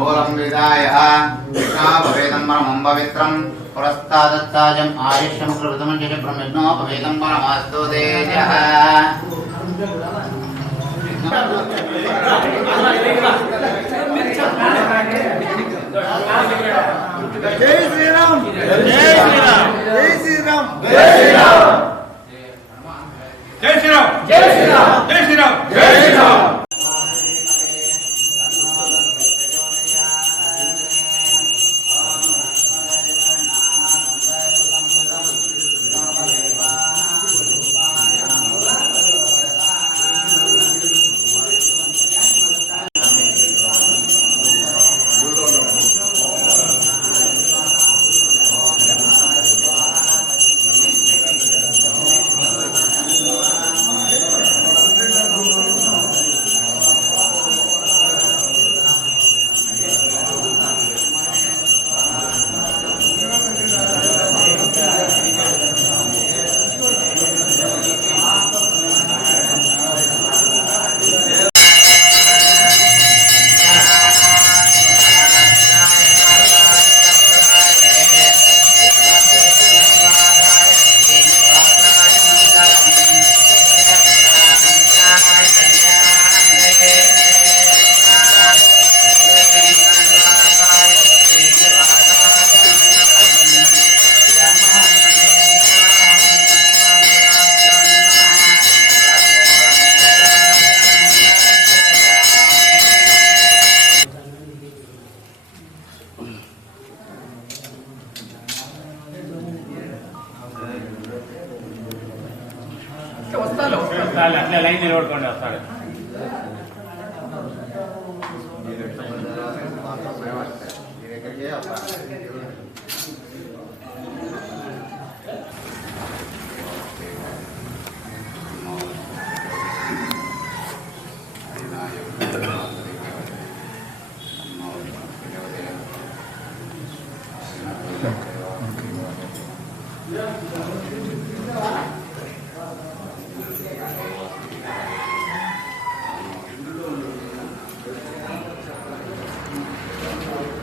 मूलमृताय विष्णाभवेदं परमं पवित्रं पुरस्तादत्ताजम् आयुष्यमुखृतमञ्जब्रह्मज्ञोपवेदं परमास्तु तेजः जय Shriram la, la, la line del barco sale.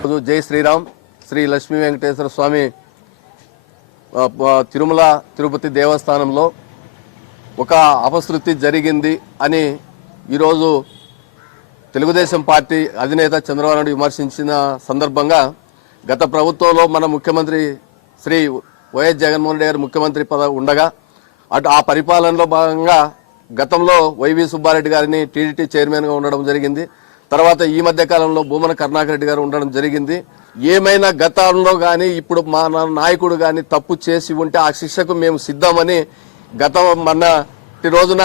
రోజు జై శ్రీరామ్ శ్రీ లక్ష్మీ వెంకటేశ్వర స్వామి తిరుమల తిరుపతి దేవస్థానంలో ఒక అపశృతి జరిగింది అని ఈరోజు తెలుగుదేశం పార్టీ అధినేత చంద్రబాబు నాయుడు విమర్శించిన సందర్భంగా గత ప్రభుత్వంలో మన ముఖ్యమంత్రి శ్రీ వైఎస్ జగన్మోహన్ రెడ్డి గారు ముఖ్యమంత్రి పద ఉండగా అటు ఆ పరిపాలనలో భాగంగా గతంలో వైవి సుబ్బారెడ్డి గారిని టీడీటీ చైర్మన్గా ఉండడం జరిగింది. తర్వాత ఈ మధ్య కాలంలో భూమన కరుణాకర్ రెడ్డి గారు ఉండడం జరిగింది. ఏమైనా గతంలో కానీ ఇప్పుడు మా నాయకుడు కానీ తప్పు చేసి ఉంటే ఆ శిక్షకు మేము సిద్ధమని గత మన రోజున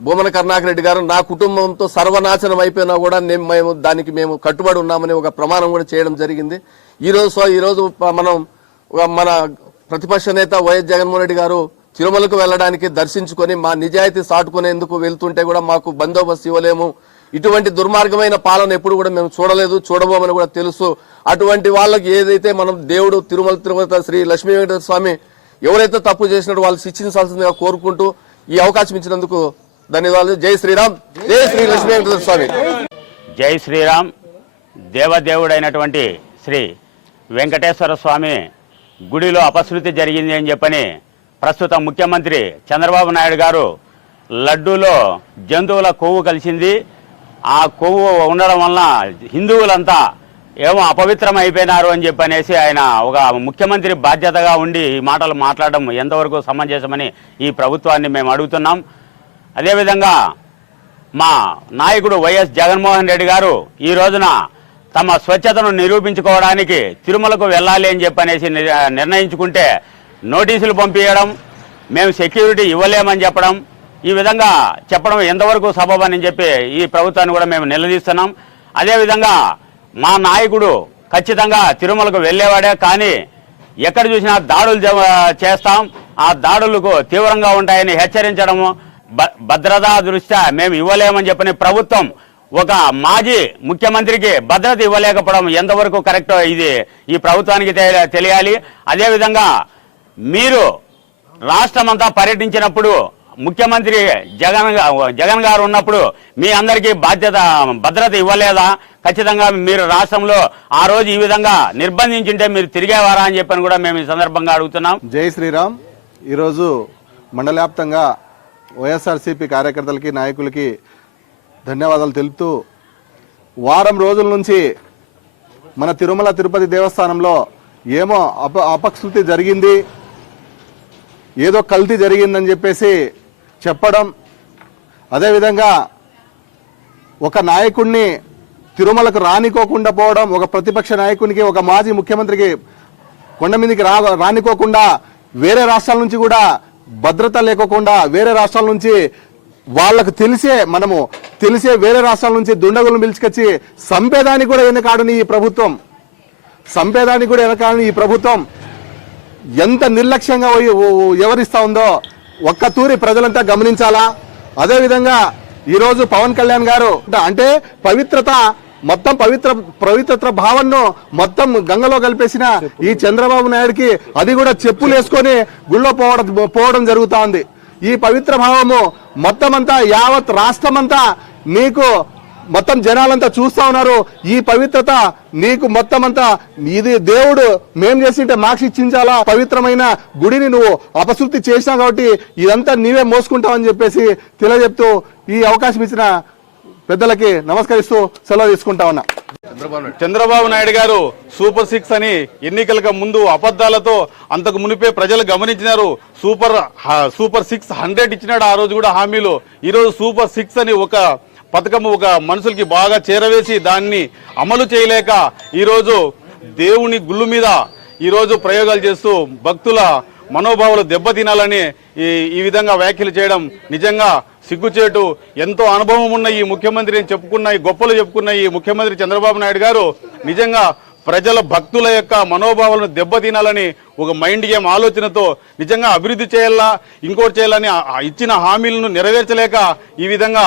భూమన కరుణాకర్ రెడ్డి గారు నా కుటుంబంతో సర్వనాశనం అయిపోయినా కూడా నేను మేము దానికి మేము కట్టుబడి ఉన్నామని ఒక ప్రమాణం కూడా చేయడం జరిగింది. ఈరోజు సో ఈ రోజు మనం మన ప్రతిపక్ష నేత వైఎస్ జగన్మోహన్ రెడ్డి గారు తిరుమలకు వెళ్ళడానికి దర్శించుకొని మా నిజాయితీ సాటుకునేందుకు వెళ్తుంటే కూడా మాకు బందోబస్తు ఇవ్వలేము. ఇటువంటి దుర్మార్గమైన పాలన ఎప్పుడు కూడా మేము చూడలేదు చూడబోమని కూడా తెలుసు. అటువంటి వాళ్ళకి ఏదైతే మనం దేవుడు తిరుమల తిరుమల శ్రీ లక్ష్మీ వెంకటేశ్వర స్వామి ఎవరైతే తప్పు చేసినట్టు వాళ్ళు శిక్షించాల్సిందిగా కోరుకుంటూ ఈ అవకాశం ఇచ్చినందుకు ధన్యవాదాలు. జై శ్రీరామ్. జై శ్రీ లక్ష్మీ వెంకటేశ్వర స్వామి. జై శ్రీరామ్. దేవదేవుడైనటువంటి శ్రీ వెంకటేశ్వర స్వామి గుడిలో అపశృతి జరిగింది అని చెప్పని ప్రస్తుత ముఖ్యమంత్రి చంద్రబాబు నాయుడు గారు లడ్డూలో జంతువుల కొవ్వు కలిసింది. ఆ కొవ్వు ఉండడం వలన హిందువులంతా ఏమో అపవిత్రం అయిపోయినారు అని చెప్పనేసి ఆయన ఒక ముఖ్యమంత్రి బాధ్యతగా ఉండి ఈ మాటలు మాట్లాడడం ఎంతవరకు సమంజసమని ఈ ప్రభుత్వాన్ని మేము అడుగుతున్నాం. అదేవిధంగా మా నాయకుడు వైఎస్ జగన్మోహన్ రెడ్డి గారు ఈ రోజున తమ స్వచ్ఛతను నిరూపించుకోవడానికి తిరుమలకు వెళ్ళాలి అని చెప్పనేసి ని- నిర్ణయించుకుంటే నోటీసులు పంపించడం మేము సెక్యూరిటీ ఇవ్వలేమని చెప్పడం ఈ విధంగా చెప్పడం ఎంతవరకు సబబని చెప్పి ఈ ప్రభుత్వాన్ని కూడా మేము నిలదీస్తున్నాం. అదేవిధంగా మా నాయకుడు ఖచ్చితంగా తిరుమలకు వెళ్ళేవాడే కానీ ఎక్కడ చూసినా దాడులు చేస్తాం. ఆ దాడులకు తీవ్రంగా ఉంటాయని హెచ్చరించడము భ- భద్రతా దృష్ట్యా మేము ఇవ్వలేమని చెప్పని ప్రభుత్వం ఒక మాజీ ముఖ్యమంత్రికి భద్రత ఇవ్వలేకపోవడం ఎంతవరకు కరెక్ట్ ఇది ఈ ప్రభుత్వానికి తె- తెలియాలి. అదేవిధంగా మీరు రాష్ట్రమంతా పర్యటించినప్పుడు ముఖ్యమంత్రి జగన్ జగన్ గారు ఉన్నప్పుడు మీ అందరికీ బాధ్యత భద్రత ఇవ్వలేదా? ఖచ్చితంగా మీరు రాష్ట్రంలో ఆ రోజు ఈ విధంగా నిర్బంధించుంటే మీరు తిరిగేవారా అని చెప్పని కూడా మేము ఈ సందర్భంగా అడుగుతున్నాం. జై శ్రీరామ్. ఈరోజు మండల వ్యాప్తంగా వైఎస్ఆర్సీపీ కార్యకర్తలకి నాయకులకి ధన్యవాదాలు తెలుపుతూ వారం రోజుల నుంచి మన తిరుమల తిరుపతి దేవస్థానంలో ఏమో అప అపశృతి జరిగింది ఏదో కల్తీ జరిగిందని చెప్పేసి చెప్పడం అదేవిధంగా ఒక నాయకుడిని తిరుమలకు రానికోకుండా పోవడం ఒక ప్రతిపక్ష నాయకునికి ఒక మాజీ ముఖ్యమంత్రికి కొండ మీదకి రా రానికోకుండా వేరే రాష్ట్రాల నుంచి కూడా భద్రత లేకోకుండా వేరే రాష్ట్రాల నుంచి వాళ్ళకు తెలిసే మనము తెలిసే వేరే రాష్ట్రాల నుంచి దుండగులను పిలుచుకొచ్చి సంపేదానికి కూడా వెనకాడని ఈ ప్రభుత్వం. సంపేదానికి కూడా వెనకాడని ఈ ప్రభుత్వం. ఎంత నిర్లక్ష్యంగా ఓ- ఉందో ఒక్క తూరి ప్రజలంతా గమనించాలా? అదేవిధంగా ఈరోజు పవన్ కళ్యాణ్ గారు అంటే పవిత్రత మొత్తం పవిత్ర పవిత్రత భావన్ను మొత్తం గంగలో కలిపేసిన ఈ చంద్రబాబు నాయుడుకి అది కూడా చెప్పులు వేసుకొని గుళ్ళో పోవడం పోవడం జరుగుతా ఉంది. ఈ పవిత్ర భావము మొత్తం అంతా యావత్ రాష్ట్రమంతా నీకు మొత్తం జనాలంతా చూస్తా ఉన్నారు. ఈ పవిత్రత నీకు మొత్తం అంతా ఇది దేవుడు. మేం చేసింటే మాకు శిక్షించాలా పవిత్రమైన గుడిని నువ్వు అపశృతి చేసినావు కాబట్టి ఇదంతా నీవే మోసుకుంటావని చెప్పేసి తెలియజెప్తూ ఈ అవకాశం ఇచ్చిన పెద్దలకి నమస్కరిస్తూ సెలవు తీసుకుంటా ఉన్నా. చంద్రబాబు నాయుడు గారు సూపర్ సిక్స్ అని ఎన్నికలకు ముందు అబద్ధాలతో అంతకు మునిపే ప్రజలు గమనించినారు. సూపర్ హ- సూపర్ సిక్స్ హండ్రెడ్ ఇచ్చినాడు ఆ రోజు కూడా హామీలు. ఈ రోజు సూపర్ సిక్స్ అని ఒక పథకం ఒక మనుషులకి బాగా చేరవేసి దాన్ని అమలు చేయలేక ఈరోజు దేవుని గుళ్ళు మీద ఈరోజు ప్రయోగాలు చేస్తూ భక్తుల మనోభావాలు దెబ్బతినాలని ఈ ఈ విధంగా వ్యాఖ్యలు చేయడం నిజంగా సిగ్గుచేటు. ఎంతో అనుభవం ఉన్న ఈ ముఖ్యమంత్రి అని చెప్పుకున్న ఈ గొప్పలు చెప్పుకున్న ఈ ముఖ్యమంత్రి చంద్రబాబు నాయుడు గారు నిజంగా ప్రజల భక్తుల యొక్క మనోభావాలను దెబ్బతినాలని ఒక మైండ్ గేమ్ ఆలోచనతో నిజంగా అభివృద్ధి చేయాలా ఇంకోటి చేయాలని ఇచ్చిన హామీలను నెరవేర్చలేక ఈ విధంగా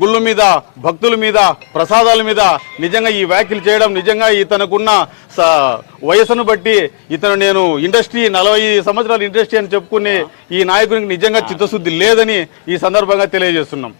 గుళ్ళ మీద భక్తుల మీద ప్రసాదాల మీద నిజంగా ఈ వ్యాఖ్యలు చేయడం నిజంగా ఇతనుకున్న స- వయసును బట్టి ఇతను నేను ఇండస్ట్రీ నలభై సంవత్సరాల ఇండస్ట్రీ అని చెప్పుకునే ఈ నాయకునికి నిజంగా చిత్తశుద్ధి లేదని ఈ సందర్భంగా తెలియజేస్తున్నాం.